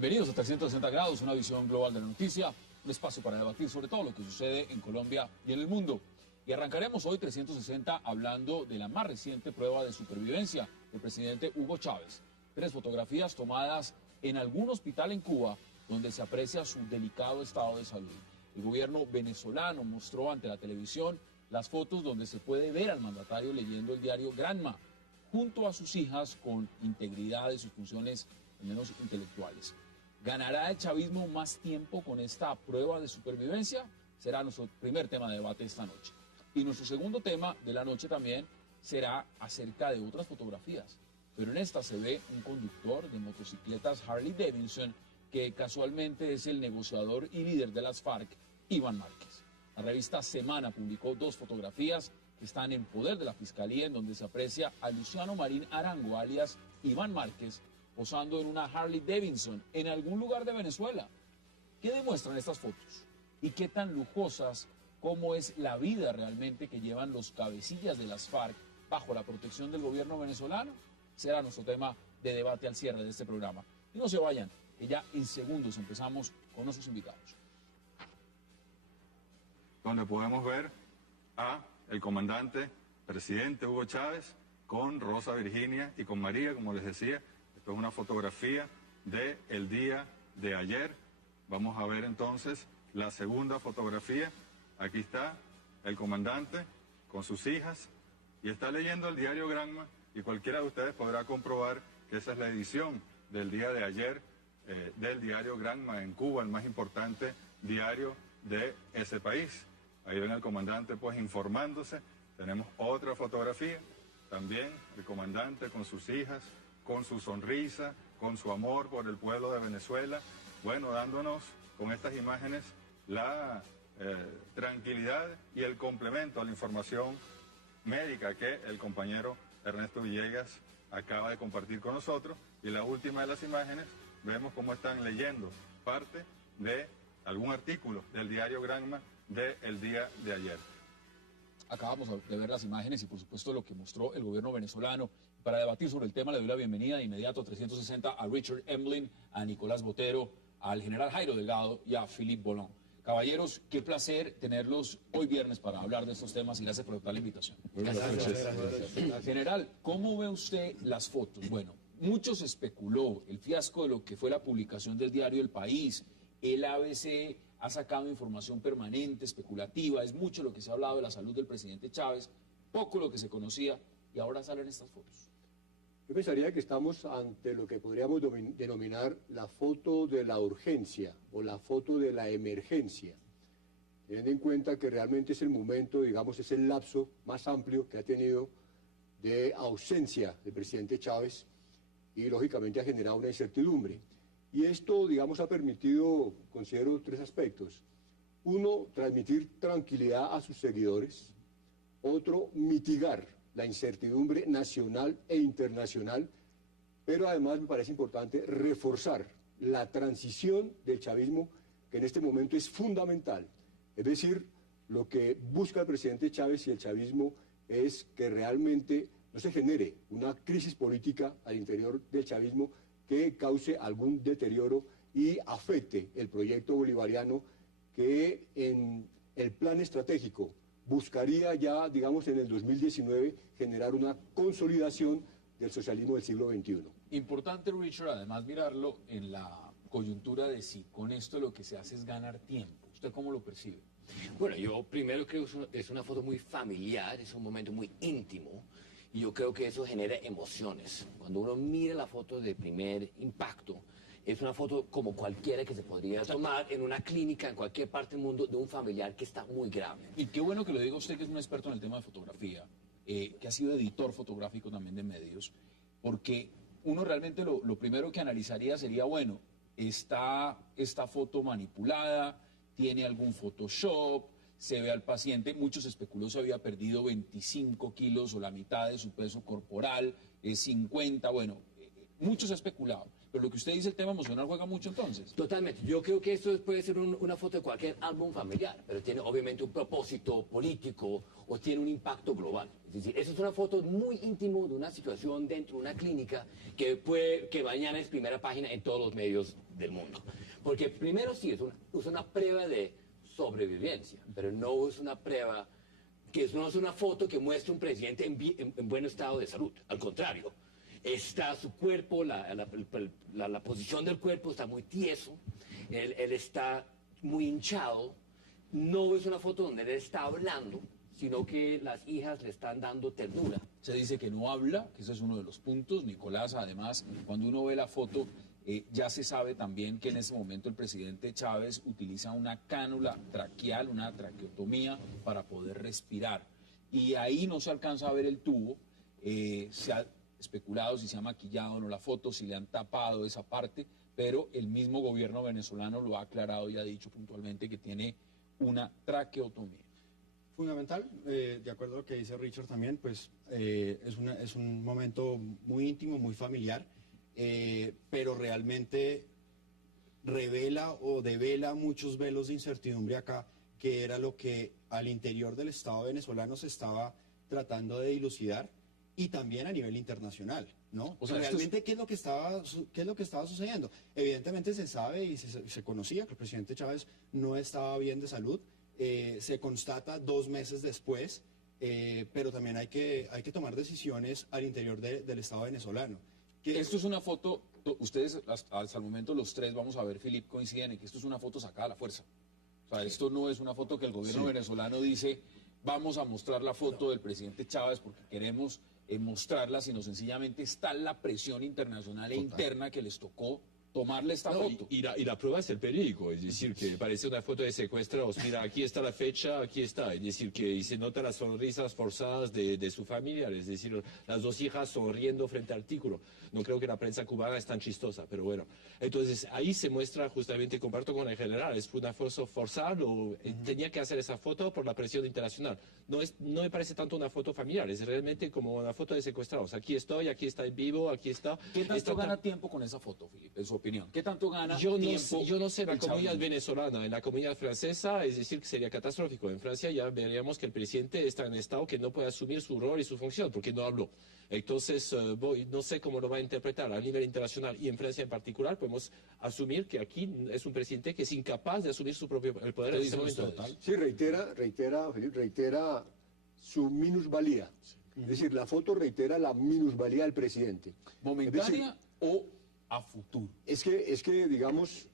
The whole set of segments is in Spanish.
Bienvenidos a 360 grados, una visión global de la noticia, un espacio para debatir sobre todo lo que sucede en Colombia y en el mundo. Y arrancaremos hoy 360 hablando de la más reciente prueba de supervivencia del presidente Hugo Chávez. 3 fotografías tomadas en algún hospital en Cuba donde se aprecia su delicado estado de salud. El gobierno venezolano mostró ante la televisión las fotos donde se puede ver al mandatario leyendo el diario Granma, junto a sus hijas con integridad de sus funciones al menos intelectuales. ¿Ganará el chavismo más tiempo con esta prueba de supervivencia? Será nuestro primer tema de debate esta noche. Y nuestro segundo tema de la noche también será acerca de otras fotografías. Pero en esta se ve un conductor de motocicletas Harley Davidson que casualmente es el negociador y líder de las FARC, Iván Márquez. La revista Semana publicó 2 fotografías que están en poder de la Fiscalía en donde se aprecia a Luciano Marín Arango, alias Iván Márquez, posando en una Harley Davidson en algún lugar de Venezuela. ¿Qué demuestran estas fotos? ¿Y qué tan lujosas, cómo es la vida realmente que llevan los cabecillas de las FARC bajo la protección del gobierno venezolano? Será nuestro tema de debate al cierre de este programa. Y no se vayan, que ya en segundos empezamos con nuestros invitados. Donde podemos ver a el comandante presidente Hugo Chávez con Rosa Virginia y con María, como les decía. Esto es una fotografía del día de ayer. Vamos a ver entonces la segunda fotografía. Aquí está el comandante con sus hijas y está leyendo el diario Granma, y cualquiera de ustedes podrá comprobar que esa es la edición del día de ayer del diario Granma en Cuba, el más importante diario de ese país. Ahí ven al comandante pues informándose. Tenemos otra fotografía, también el comandante con sus hijas, con su sonrisa, con su amor por el pueblo de Venezuela, bueno, dándonos con estas imágenes la tranquilidad y el complemento a la información médica que el compañero Ernesto Villegas acaba de compartir con nosotros. Y la última de las imágenes, vemos cómo están leyendo parte de algún artículo del diario Granma del día de ayer. Acabamos de ver las imágenes y por supuesto lo que mostró el gobierno venezolano. Para debatir sobre el tema le doy la bienvenida de inmediato a 360 a Richard Emblin, a Nicolás Botero, al general Jairo Delgado y a Philippe Bolón. Caballeros, qué placer tenerlos hoy viernes para hablar de estos temas y gracias por aceptar la invitación. Gracias. General, ¿cómo ve usted las fotos? Bueno, mucho se especuló el fiasco de lo que fue la publicación del diario El País. El ABC ha sacado información permanente, especulativa, es mucho lo que se ha hablado de la salud del presidente Chávez, poco lo que se conocía y ahora salen estas fotos. Yo pensaría que estamos ante lo que podríamos denominar la foto de la urgencia o la foto de la emergencia, teniendo en cuenta que realmente es el momento, digamos, es el lapso más amplio que ha tenido de ausencia del presidente Chávez y lógicamente ha generado una incertidumbre. Y esto, digamos, ha permitido, considero, 3 aspectos. Uno, transmitir tranquilidad a sus seguidores. Otro, mitigar la incertidumbre nacional e internacional. Pero además me parece importante reforzar la transición del chavismo, que en este momento es fundamental. Es decir, lo que busca el presidente Chávez y el chavismo es que realmente no se genere una crisis política al interior del chavismo que cause algún deterioro y afecte el proyecto bolivariano que en el plan estratégico buscaría ya, digamos, en el 2019 generar una consolidación del socialismo del siglo XXI. Importante, Richard, además mirarlo en la coyuntura de si con esto lo que se hace es ganar tiempo. ¿Usted cómo lo percibe? Bueno, yo primero creo que es una foto muy familiar, es un momento muy íntimo. Y yo creo que eso genera emociones. Cuando uno mira la foto de primer impacto, es una foto como cualquiera que se podría tomar en una clínica en cualquier parte del mundo de un familiar que está muy grave. Y qué bueno que lo diga usted, que es un experto en el tema de fotografía, que ha sido editor fotográfico también de medios, porque uno realmente lo primero que analizaría sería, bueno, ¿está esta foto manipulada? ¿Tiene algún Photoshop? Se ve al paciente, muchos especuló se había perdido 25 kilos o la mitad de su peso corporal, 50, bueno, Mucho se ha especulado, pero lo que usted dice, el tema emocional juega mucho entonces. Totalmente. Yo creo que esto puede ser una foto de cualquier álbum familiar, pero tiene obviamente un propósito político o tiene un impacto global. Es decir, eso es una foto muy íntimo de una situación dentro de una clínica que mañana es primera página en todos los medios del mundo. Porque primero sí, es una prueba de sobrevivencia, pero no es una prueba, no es una foto que muestre un presidente en buen estado de salud. Al contrario. Está su cuerpo, la posición del cuerpo está muy tieso, él está muy hinchado. No es una foto donde él está hablando, sino que las hijas le están dando ternura. Se dice que no habla, que ese es uno de los puntos. Nicolás, además, cuando uno ve la foto, ya se sabe también que en ese momento el presidente Chávez utiliza una cánula traqueal, una traqueotomía, para poder respirar. Y ahí no se alcanza a ver el tubo, se ha especulado si se ha maquillado o no la foto, si le han tapado esa parte, pero el mismo gobierno venezolano lo ha aclarado y ha dicho puntualmente que tiene una traqueotomía. Fundamental, de acuerdo a lo que dice Richard también, pues es un momento muy íntimo, muy familiar, pero realmente revela o devela muchos velos de incertidumbre acá, que era lo que al interior del Estado venezolano se estaba tratando de dilucidar, y también a nivel internacional, ¿no? O sea, realmente, ¿qué es lo que estaba sucediendo? Evidentemente se sabe y se conocía que el presidente Chávez no estaba bien de salud, se constata 2 meses después, pero también hay que tomar decisiones al interior del Estado venezolano. Esto es una foto, ustedes hasta el momento los tres, vamos a ver, Filip, coinciden en que esto es una foto sacada a la fuerza. O sea, esto no es una foto que el gobierno venezolano dice, vamos a mostrar la foto del presidente Chávez porque queremos mostrarla, sino sencillamente está la presión internacional e interna que les tocó tomarle esta foto. Y la prueba es el periódico, es decir, que parece una foto de secuestrados. Mira, aquí está la fecha, aquí está. Es decir, que y se nota las sonrisas forzadas de su familia, es decir, las 2 hijas sonriendo frente al artículo. No creo que la prensa cubana es tan chistosa, pero bueno. Entonces, ahí se muestra justamente, comparto con el general, es una foto forzada, tenía que hacer esa foto por la presión internacional. No me parece tanto una foto familiar, es realmente como una foto de secuestrados. Aquí estoy, aquí está en vivo, aquí está. ¿Qué tanto gana tiempo con esa foto, Filip, en su opinión? ¿Qué tanto gana yo tiempo? Yo no sé, la comunidad venezolana, en la comunidad francesa, es decir, que sería catastrófico. En Francia ya veríamos que el presidente está en estado que no puede asumir su rol y su función, porque no habló. Entonces, no sé cómo lo va a interpretar a nivel internacional y en Francia en particular. Podemos asumir que aquí es un presidente que es incapaz de asumir el poder en este momento. Total. Sí, reitera su minusvalía. Es decir, la foto reitera la minusvalía del presidente. ¿Momentánea o a futuro? Es que digamos,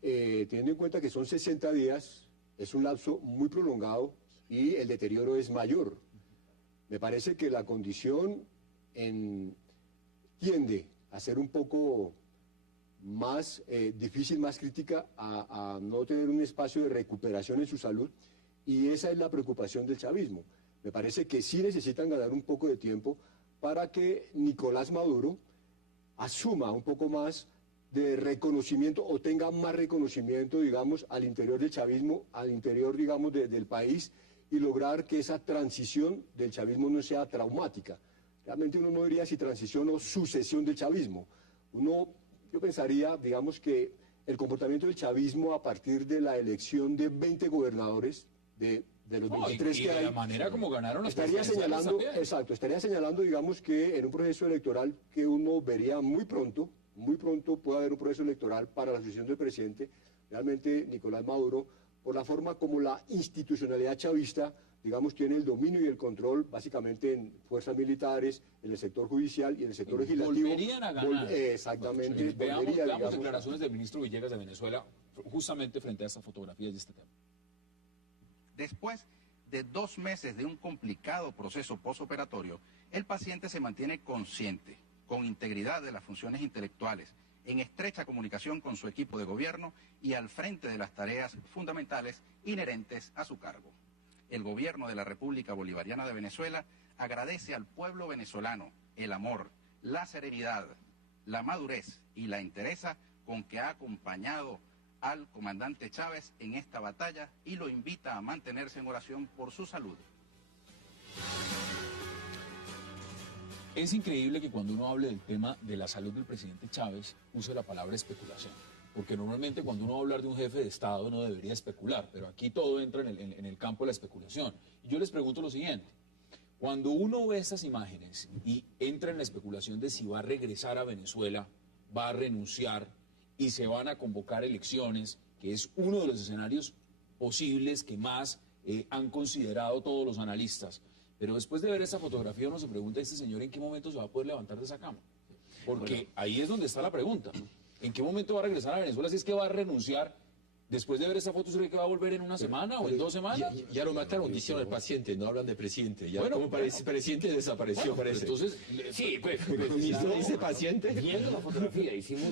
teniendo en cuenta que son 60 días, es un lapso muy prolongado y el deterioro es mayor. Me parece que la condición tiende a ser un poco más difícil, más crítica, a no tener un espacio de recuperación en su salud, y esa es la preocupación del chavismo. Me parece que sí necesitan ganar un poco de tiempo para que Nicolás Maduro asuma un poco más de reconocimiento o tenga más reconocimiento, digamos, al interior del chavismo, al interior, digamos, del país, y lograr que esa transición del chavismo no sea traumática. Realmente uno no diría si transición o sucesión del chavismo. Yo pensaría, digamos, que el comportamiento del chavismo a partir de la elección de 20 gobernadores, de los 23 que hay, la manera como ganaron las estaría señalando, digamos, que en un proceso electoral que uno vería muy pronto puede haber un proceso electoral para la sucesión del presidente. Realmente Nicolás Maduro, por la forma como la institucionalidad chavista, digamos, tiene el dominio y el control básicamente en fuerzas militares, en el sector judicial y en el sector legislativo. Volverían a ganar. Exactamente. Veamos declaraciones del ministro Villegas de Venezuela justamente frente a esta fotografía y este tema. Después de 2 meses de un complicado proceso postoperatorio, el paciente se mantiene consciente, con integridad de las funciones intelectuales, en estrecha comunicación con su equipo de gobierno y al frente de las tareas fundamentales inherentes a su cargo. El gobierno de la República Bolivariana de Venezuela agradece al pueblo venezolano el amor, la serenidad, la madurez y la entereza con que ha acompañado al comandante Chávez en esta batalla y lo invita a mantenerse en oración por su salud. Es increíble que cuando uno hable del tema de la salud del presidente Chávez use la palabra especulación, porque normalmente cuando uno va a hablar de un jefe de Estado no debería especular, pero aquí todo entra en el campo de la especulación. Y yo les pregunto lo siguiente, cuando uno ve estas imágenes y entra en la especulación de si va a regresar a Venezuela, va a renunciar y se van a convocar elecciones, que es uno de los escenarios posibles que más han considerado todos los analistas, pero después de ver esa fotografía uno se pregunta a este señor en qué momento se va a poder levantar de esa cama. Porque ahí es donde está la pregunta. ¿En qué momento va a regresar a Venezuela? Si es que va a renunciar, después de ver esa foto, ¿usted cree que va a volver en una semana o en 2 semanas? Ya lo mataron, diciendo al paciente, no hablan de presidente. Ya Bueno, como parece, presidente desapareció, Bueno, parece. entonces, Sí, pues, Dice paciente. viendo la fotografía, hicimos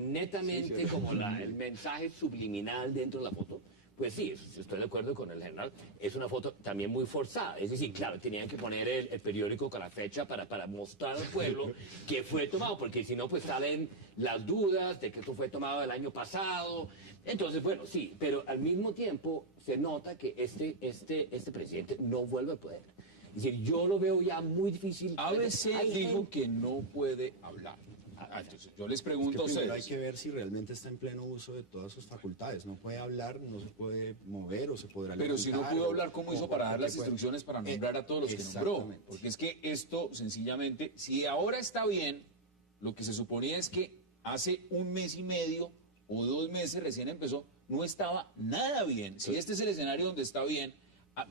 netamente como el mensaje subliminal dentro de la foto. Pues sí, estoy de acuerdo con el general, es una foto también muy forzada. Es decir, claro, tenían que poner el periódico con la fecha para mostrar al pueblo que fue tomado, porque si no, pues salen las dudas de que esto fue tomado el año pasado. Entonces, bueno, sí, pero al mismo tiempo se nota que este presidente no vuelve al poder. Es decir, yo lo veo ya muy difícil. ABC dijo que no puede hablar. Entonces, yo les pregunto a Primero hay ustedes. que ver si realmente está en pleno uso de todas sus facultades. No puede hablar, no se puede mover o se podrá Pero si no levantar, pudo o- hablar, ¿cómo o hizo para dar las puede- instrucciones para nombrar a todos los que nombró? Exactamente. Porque es que esto, sencillamente, si ahora está bien, lo que se suponía es que hace 1 mes y medio o 2 meses recién empezó, no estaba nada bien. Si este es el escenario donde está bien,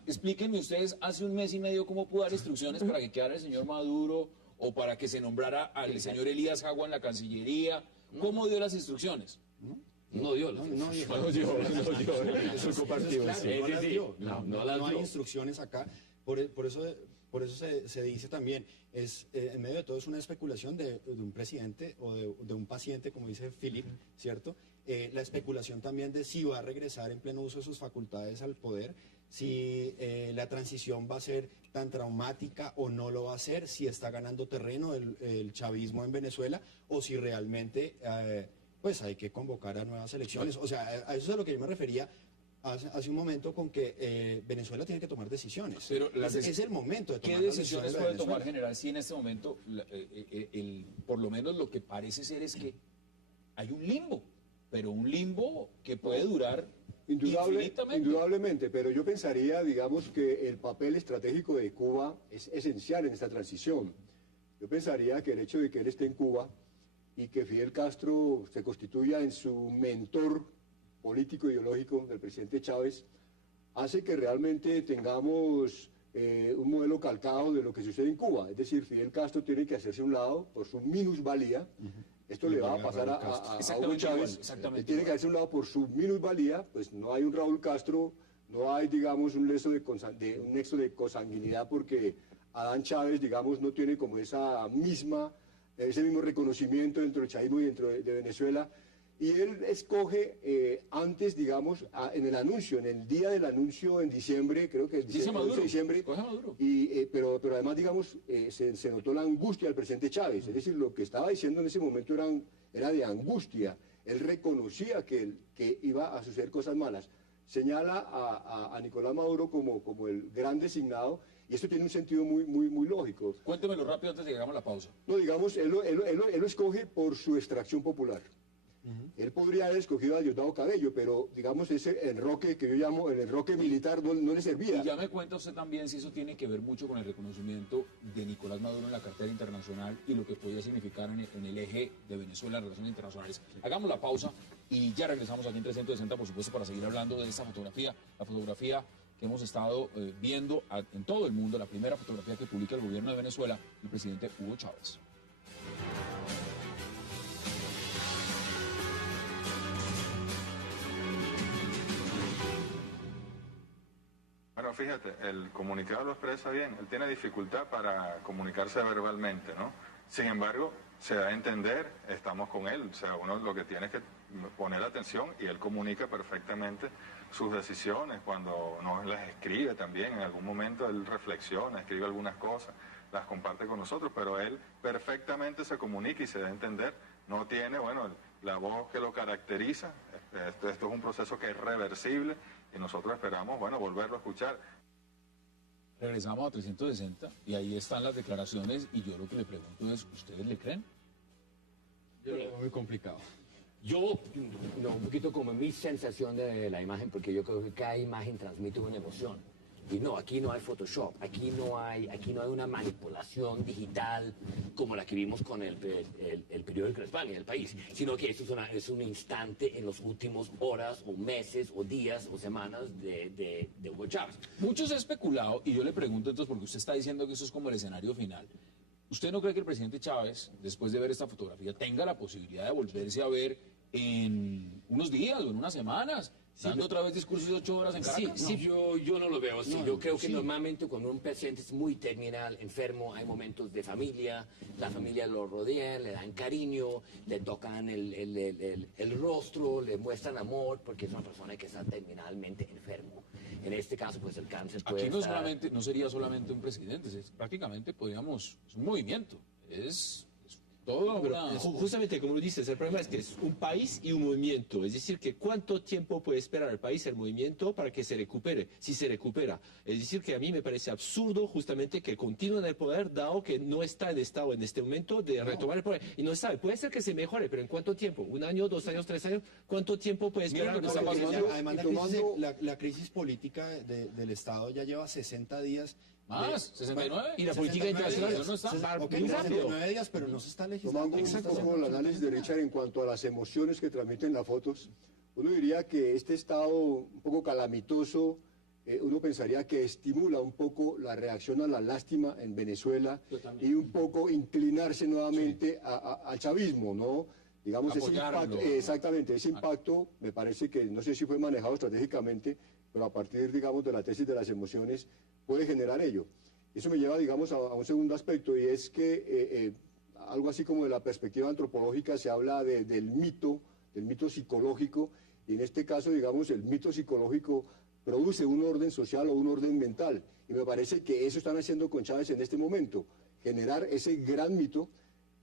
explíquenme ustedes, hace 1 mes y medio, ¿cómo pudo dar instrucciones para que quedara el señor Maduro o para que se nombrara al señor Elías Jagua en la Cancillería? ¿Cómo dio las instrucciones? No dio. No, Eso compartido, claro, sí. no las dio. No las No hay dio. instrucciones acá. Por eso se dice también, en medio de todo es una especulación de un presidente o de un paciente, como dice Philip, ¿cierto? La especulación también de si va a regresar en pleno uso de sus facultades al poder, si la transición va a ser tan traumática o no lo va a ser, si está ganando terreno el chavismo en Venezuela o si realmente pues hay que convocar a nuevas elecciones. O sea, a eso es a lo que yo me refería hace un momento con que Venezuela tiene que tomar decisiones. Pero es el momento de ¿Qué tomar las decisiones de puede tomar, Venezuela. general, si en este momento, por lo menos lo que parece ser es que hay un limbo, pero un limbo que puede durar infinitamente? Indudablemente, pero yo pensaría, digamos, que el papel estratégico de Cuba es esencial en esta transición. Yo pensaría que el hecho de que él esté en Cuba y que Fidel Castro se constituya en su mentor político ideológico del presidente Chávez hace que realmente tengamos un modelo calcado de lo que sucede en Cuba. Es decir, Fidel Castro tiene que hacerse a un lado por su minusvalía. Esto le va a pasar a Hugo Exactamente Chávez. igual, exactamente Él tiene que igual. hacerse a un lado por su minusvalía, pues no hay un Raúl Castro, no hay, digamos, un nexo de consanguinidad porque Adán Chávez, digamos, no tiene como ese mismo reconocimiento dentro del chavismo y dentro de Venezuela. Y él escoge antes, digamos, en el anuncio, en el día del anuncio en diciembre, creo que es Dice 11 Maduro, de diciembre, coge a Maduro. pero además, digamos, se notó la angustia del presidente Chávez. Es decir, lo que estaba diciendo en ese momento era de angustia. Él reconocía que iba a suceder cosas malas. Señala a Nicolás Maduro como el gran designado, y esto tiene un sentido muy lógico. Cuéntemelo rápido antes de que hagamos la pausa. No, digamos, él lo escoge por su extracción popular. Él podría haber escogido a Diosdado Cabello, pero digamos ese enroque que yo llamo el enroque militar no le servía. Y ya me cuenta usted también si eso tiene que ver mucho con el reconocimiento de Nicolás Maduro en la cartera internacional y lo que podría significar en el eje de Venezuela en relaciones internacionales. Hagamos la pausa y ya regresamos aquí en 360, por supuesto, para seguir hablando de esta fotografía, la fotografía que hemos estado viendo en todo el mundo, la primera fotografía que publica el gobierno de Venezuela, el presidente Hugo Chávez. Bueno, fíjate, el comunicado lo expresa bien, él tiene dificultad para comunicarse verbalmente, ¿no? Sin embargo, se da a entender, estamos con él, o sea, uno lo que tiene es que poner atención y él comunica perfectamente sus decisiones cuando nos las escribe también, en algún momento él reflexiona, escribe algunas cosas, las comparte con nosotros, pero él perfectamente se comunica y se da a entender, no tiene, bueno, la voz que lo caracteriza, esto es un proceso que es reversible y nosotros esperamos, bueno, volverlo a escuchar. Regresamos a 360 y ahí están las declaraciones y yo lo que le pregunto es, ¿ustedes le creen? Yo lo veo muy complicado. Yo, no, un poquito como mi sensación de la imagen, porque yo creo que cada imagen transmite una emoción. Y no, aquí no hay Photoshop, aquí no hay una manipulación digital como la que vimos con el periódico de España, El País, sino que eso es un instante en los últimos horas o meses o días o semanas de Hugo Chávez. Mucho se ha especulado y yo le pregunto entonces, porque usted está diciendo que eso es como el escenario final. ¿Usted no cree que el presidente Chávez, después de ver esta fotografía, tenga la posibilidad de volverse a ver en unos días o en unas semanas, dando otra vez discursos de 8 horas en Caracas? Sí, yo no lo veo así. Yo creo que normalmente cuando un paciente es muy terminal, enfermo, hay momentos de familia, la familia lo rodea, le dan cariño, le tocan el rostro, le muestran amor, porque es una persona que está terminalmente enfermo. En este caso, pues el cáncer puede Aquí estar... no sería solamente un presidente, prácticamente podríamos, es un movimiento, es todo Justamente como lo dices, el problema es que es un país y un movimiento. Es decir, que cuánto tiempo puede esperar el país, el movimiento, para que se recupere, si se recupera. Es decir, que a mí me parece absurdo justamente que continúe en el poder, dado que no está en estado en este momento de retomar el poder. Y no sabe, puede ser que se mejore, pero ¿en cuánto tiempo? ¿1 año, 2 años, 3 años? ¿Cuánto tiempo puede esperar? Además, la crisis política del Estado ya lleva 60 días. Más, 69. Y la política internacional no está muy rápido. 69 días, pero no se está legislando. Tomando un poco el análisis de Richard en cuanto a las emociones que transmiten las fotos, uno diría que este estado un poco calamitoso, uno pensaría que estimula un poco la reacción a la lástima en Venezuela y un poco inclinarse nuevamente al chavismo, ¿no? Digamos, ese impacto, exactamente, ese impacto me parece que, no sé si fue manejado estratégicamente, pero a partir, digamos, de la tesis de las emociones, puede generar ello. Eso me lleva, digamos, a un segundo aspecto, y es que algo así como de la perspectiva antropológica se habla del mito psicológico, y en este caso, digamos, el mito psicológico produce un orden social o un orden mental, y me parece que eso están haciendo con Chávez en este momento, generar ese gran mito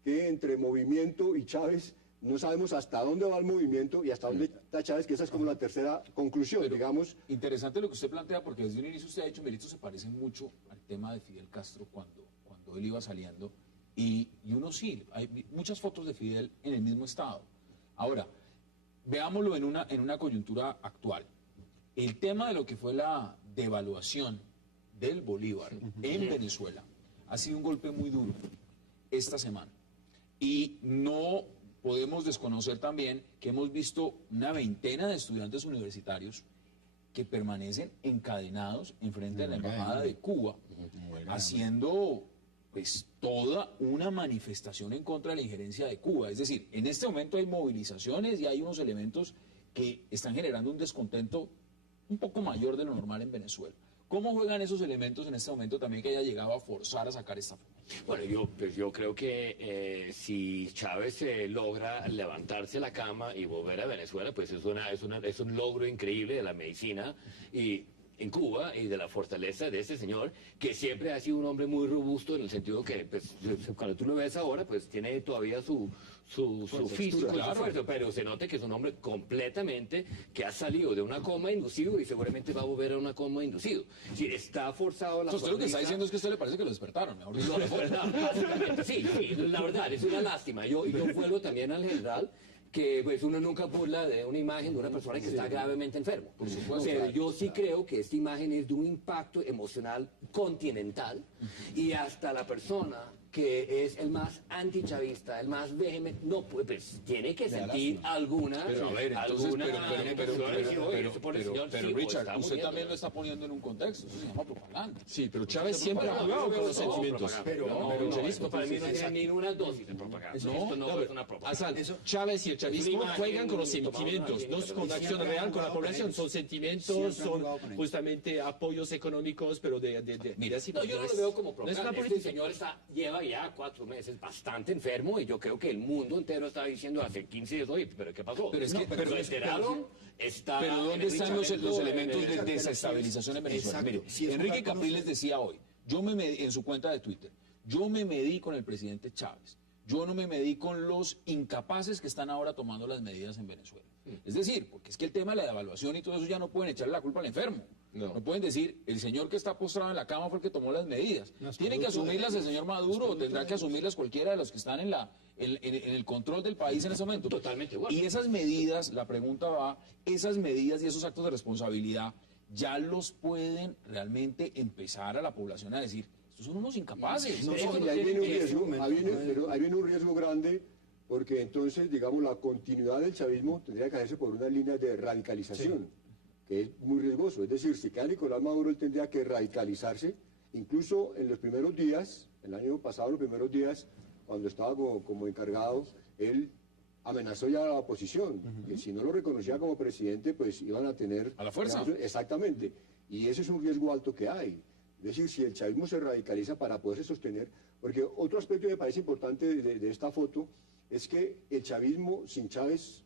que entre movimiento y Chávez no sabemos hasta dónde va el movimiento y hasta dónde está Chávez, que esa es como la tercera conclusión, pero, digamos. Interesante lo que usted plantea, porque desde un inicio usted ha dicho, mire, esto se parece mucho al tema de Fidel Castro cuando él iba saliendo, y uno sí, hay muchas fotos de Fidel en el mismo estado. Ahora, veámoslo en una coyuntura actual. El tema de lo que fue la devaluación del Bolívar en Venezuela ha sido un golpe muy duro esta semana, y no podemos desconocer también que hemos visto una veintena de estudiantes universitarios que permanecen encadenados enfrente de la Embajada de Cuba, haciendo pues toda una manifestación en contra de la injerencia de Cuba. Es decir, en este momento hay movilizaciones y hay unos elementos que están generando un descontento un poco mayor de lo normal en Venezuela. ¿Cómo juegan esos elementos en este momento también que haya llegado a forzar a sacar esta foto? Bueno, yo creo que si Chávez logra levantarse de la cama y volver a Venezuela, pues es un logro increíble de la medicina y en Cuba y de la fortaleza de este señor, que siempre ha sido un hombre muy robusto en el sentido que, pues, cuando tú lo ves ahora, pues tiene todavía su físico, claro, su fuerza, pero se nota que es un hombre completamente que ha salido de una coma inducido y seguramente va a volver a una coma inducido. Si está forzado la usted lo que está diciendo es que a usted le parece que lo despertaron. Lo despertaron, básicamente. Sí, la verdad, es una lástima. Yo vuelvo también al general, que pues uno nunca burla de una imagen de una persona que está gravemente enfermo. Por supuesto. Pero yo sí creo que esta imagen es de un impacto emocional continental y hasta la persona que es el más antichavista, el más vehemente, no, pues tiene que sentir alguna... Pero a ver, entonces, pero Richard, usted también lo está poniendo en un contexto, eso se llama propaganda. Sí, pero Chávez siempre ha jugado con los sentimientos. Pero el chavismo para mí no tiene ni una dosis de propaganda. Esto no es una propaganda. Chávez y el chavismo juegan con los sentimientos, no con acción real con la población, son sentimientos, son justamente apoyos económicos, pero mira, yo no lo veo como propaganda. Este señor lleva ya 4 meses bastante enfermo y yo creo que el mundo entero está diciendo hace 15 días, oye, pero ¿qué pasó? Pero es que, pero ¿dónde están los elementos de desestabilización en Venezuela? Mire, Enrique Capriles decía hoy, en su cuenta de Twitter, yo me medí con el presidente Chávez, yo no me medí con los incapaces que están ahora tomando las medidas en Venezuela. Es decir, porque es que el tema de la devaluación y todo eso ya no pueden echarle la culpa al enfermo. No pueden decir, el señor que está postrado en la cama fue el que tomó las medidas. Tiene que asumirlas el señor Maduro o tendrá que asumirlas cualquiera de los que están en el control del país en ese momento. Totalmente igual. Y esas medidas, la pregunta va, esas medidas y esos actos de responsabilidad ya los pueden realmente empezar a la población a decir, estos son unos incapaces. No, y ahí viene un riesgo, pero ahí viene un riesgo grande, porque entonces, digamos, la continuidad del chavismo tendría que hacerse por una línea de radicalización, que es muy riesgoso. Es decir, si queda Nicolás Maduro, él tendría que radicalizarse, incluso en los primeros días, el año pasado, los primeros días, cuando estaba como encargado, él amenazó ya a la oposición, que si no lo reconocía como presidente, pues iban a tener... A la fuerza. Exactamente. Y ese es un riesgo alto que hay. Es decir, si el chavismo se radicaliza para poderse sostener, porque otro aspecto que me parece importante de esta foto es que el chavismo sin Chávez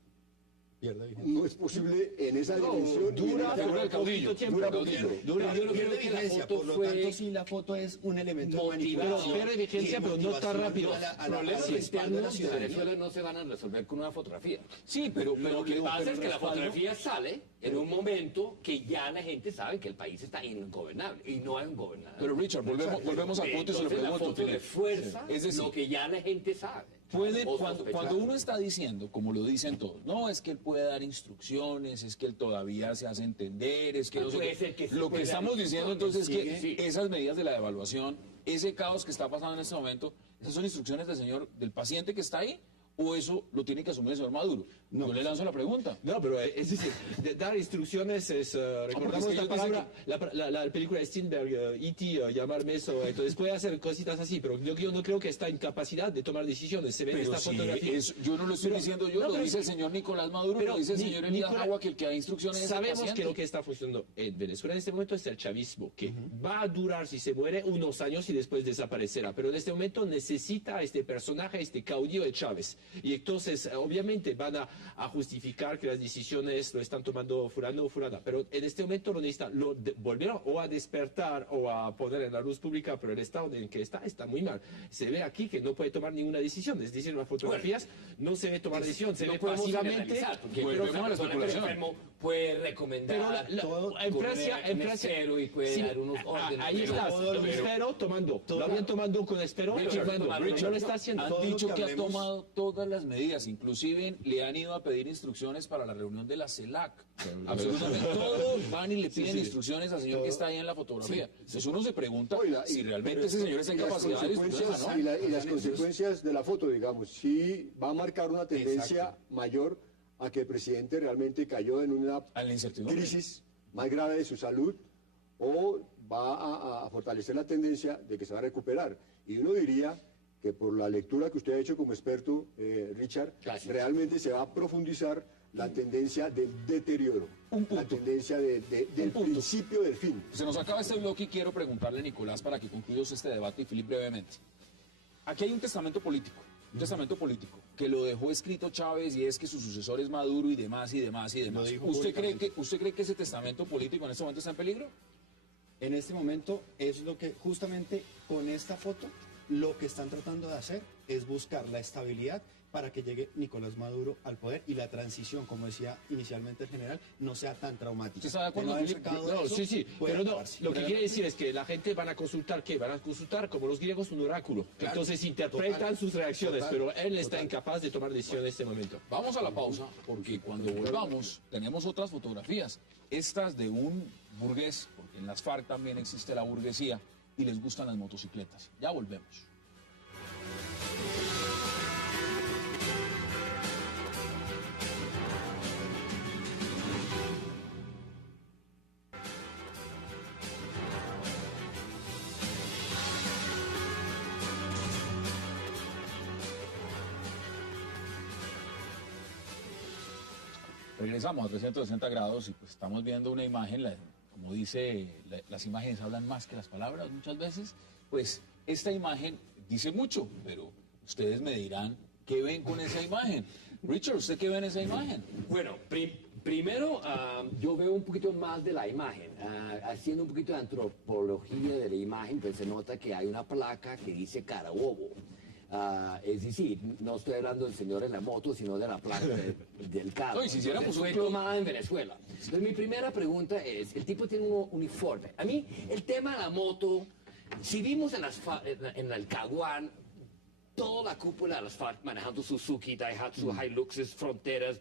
no es posible en esa dimensión. Dura poquito tiempo. Pierde vigencia, por lo tanto, sí, la foto es un elemento de manipulación. Pierde vigencia, pero no tan rápido. Problemas externos de Venezuela no se van a resolver con una fotografía. Sí, pero Lo que pasa es que la fotografía sale en un momento que ya la gente sabe que el país está ingobernable y no es ingobernable. Pero Richard, volvemos al punto y se lo Entonces, la pregunto. foto de fuerza Es decir, lo que ya la gente sabe. Cuando uno está diciendo, como lo dicen todos, no, es que él puede dar instrucciones, es que él todavía se hace entender, es que no sé Puede qué. ser que sí Lo que pueda estamos dar diciendo entonces es que instrucciones, sí. esas medidas de la devaluación, ese caos que está pasando en este momento, esas son instrucciones del paciente que está ahí, o eso lo tiene que asumir el señor Maduro. No, yo le lanzo la pregunta. No, pero es decir, dar instrucciones es, recordamos porque la ellos dicen palabra, la película de Steinberg, E.T., llamarme eso, entonces puede hacer cositas así, pero yo no creo que está en capacidad de tomar decisiones, se ve en Pero esta sí, fotografía. yo no lo estoy diciendo yo, no, lo pero dice el sí. señor Nicolás Maduro, Pero lo dice el señor Elías Nicolás- Agua, que el que da instrucciones es el Sabemos paciente. que lo que está funcionando en Venezuela en este momento es el chavismo, que va a durar, si se muere, unos años y después desaparecerá. Pero en este momento necesita a este personaje, este caudillo de Chávez. Y entonces, obviamente, van a justificar que las decisiones lo están tomando fulano o fulana. Pero en este momento lo necesitan volver o a despertar o a poner en la luz pública, pero el estado en el que está muy mal. Se ve aquí que no puede tomar ninguna decisión. Es decir, en las fotografías no se ve tomar decisión, se No ve podemos pasivamente. generalizar, porque Volvemos una a la persona que especulación. enfermo puede recomendar En Francia, y puede sí, dar unos órdenes. ahí estás, con espero tomando. Lo habían tomado con espero, Richard, no lo está haciendo. Han Todo lo dicho que que ha hablemos- tomado todas las medidas, inclusive le han ido a pedir instrucciones para la reunión de la CELAC. Absolutamente todos van y le piden instrucciones al señor que está ahí en la fotografía. Entonces uno se pregunta Oiga, si realmente pero ese señor está en las capacidad de consecuencias, instrucciones, ¿no? y las consecuencias de la foto, digamos, sí va a marcar una tendencia mayor a que el presidente realmente cayó en una A la incertidumbre. crisis más grave de su salud, o va a fortalecer la tendencia de que se va a recuperar. Y uno diría que por la lectura que usted ha hecho como experto, Richard, Gracias. realmente se va a profundizar la tendencia del deterioro, la tendencia del principio del fin. Se nos acaba este bloque y quiero preguntarle a Nicolás para que concluyamos este debate y Filipe brevemente. Aquí hay un testamento político, que lo dejó escrito Chávez y es que su sucesor es Maduro y demás y demás y demás. dijo ¿Usted cree públicamente. que ese testamento político en este momento está en peligro? En este momento es lo que justamente con esta foto lo que están tratando de hacer es buscar la estabilidad para que llegue Nicolás Maduro al poder y la transición, como decía inicialmente el general, no sea tan traumática. ¿Usted está de acuerdo, no haber Felipe? sacado No, eso, sí, puede pero no, acabarse. lo que quiere decir es que la gente van a consultar, ¿qué? Van a consultar, como los griegos, un oráculo. Claro, Entonces interpretan total, sus reacciones, total, pero él está total. incapaz de tomar decisiones en este momento. Vamos a la pausa porque cuando volvamos tenemos otras fotografías. Estas de un burgués, porque en las FARC también existe la burguesía y les gustan las motocicletas. Ya volvemos. Regresamos a 360 grados y pues estamos viendo una imagen, como dice, las imágenes hablan más que las palabras muchas veces. Pues esta imagen dice mucho, pero ustedes me dirán qué ven con esa imagen. Richard, ¿usted qué ve en esa imagen? Bueno, primero yo veo un poquito más de la imagen. Haciendo un poquito de antropología de la imagen, pues se nota que hay una placa que dice Carabobo. Es decir, no estoy hablando del señor en la moto, sino de la planta del carro. No, y si hiciéramos Entonces, un fue club- tomada en Venezuela. Entonces, mi primera pregunta es, el tipo tiene un uniforme. A mí, el tema de la moto, si vimos en el Caguán, toda la cúpula de las FARC manejando Suzuki, Daihatsu, Hiluxes, Fronteras,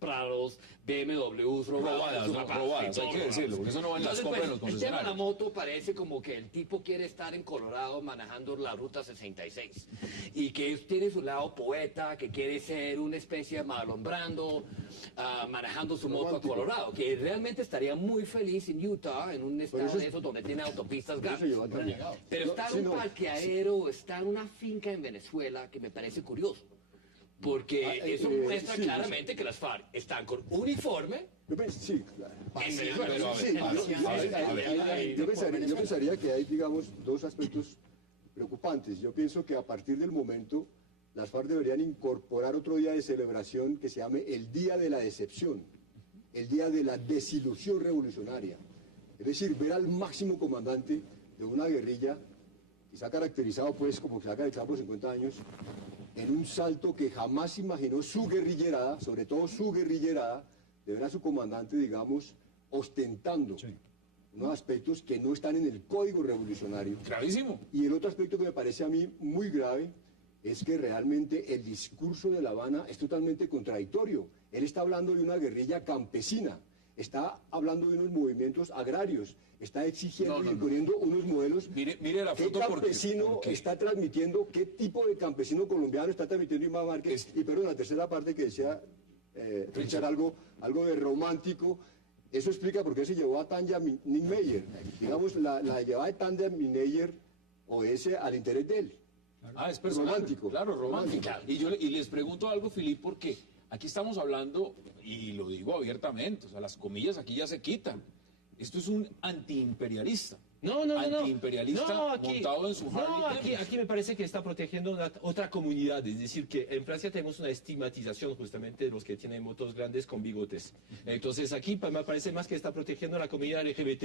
Prados, BMWs, Robadas, ¿no? Robadas, hay que decirlo, porque eso no va en las compras en los el tema de la concesionarios. moto parece como que el tipo quiere estar en Colorado manejando la Ruta 66 y que tiene su lado poeta, que quiere ser una especie de Marlon Brando, manejando su moto a Colorado, que realmente estaría muy feliz en Utah, en un estado eso de es- esos donde tiene autopistas Eso lleva grandes. también. Pero No, está en sí, un no. parqueadero, está en una finca en Venezuela que me parece curioso. Porque eso muestra sí, claramente que las FARC están con uniforme Sí, claro. en Venezuela. Pero, a ver, Sí, yo pensaría que hay, digamos, dos aspectos preocupantes. Yo pienso que a partir del momento las FARC deberían incorporar otro día de celebración que se llame el Día de la Decepción, el Día de la Desilusión Revolucionaria. Es decir, ver al máximo comandante de una guerrilla, quizá caracterizado pues como se ha caracterizado por 50 años, en un salto que jamás imaginó su guerrillerada, sobre todo su guerrillerada, de ver a su comandante, digamos, ostentando unos aspectos que no están en el código revolucionario. Gravísimo. Y el otro aspecto que me parece a mí muy grave es que realmente el discurso de La Habana es totalmente contradictorio. Él está hablando de una guerrilla campesina, está hablando de unos movimientos agrarios, está exigiendo y imponiendo unos modelos. Mire la ¿Qué foto campesino porque está transmitiendo, qué tipo de campesino colombiano está transmitiendo Iván Márquez? Y perdón, la tercera parte que decía Richard, algo de romántico. Eso explica por qué se llevó a Tanja Niemeyer. Digamos, la llevada de Tanja Niemeyer obedece al interés de él. es personal. Romántico. Claro, romántico. Y les pregunto algo, Filip, porque aquí estamos hablando, y lo digo abiertamente, o sea, las comillas aquí ya se quitan. Esto es un antiimperialista. No. Antiimperialista montado en su Harley aquí me parece que está protegiendo otra comunidad. Es decir, que en Francia tenemos una estigmatización justamente de los que tienen motos grandes con bigotes. Entonces aquí me parece más que está protegiendo a la comunidad LGBT.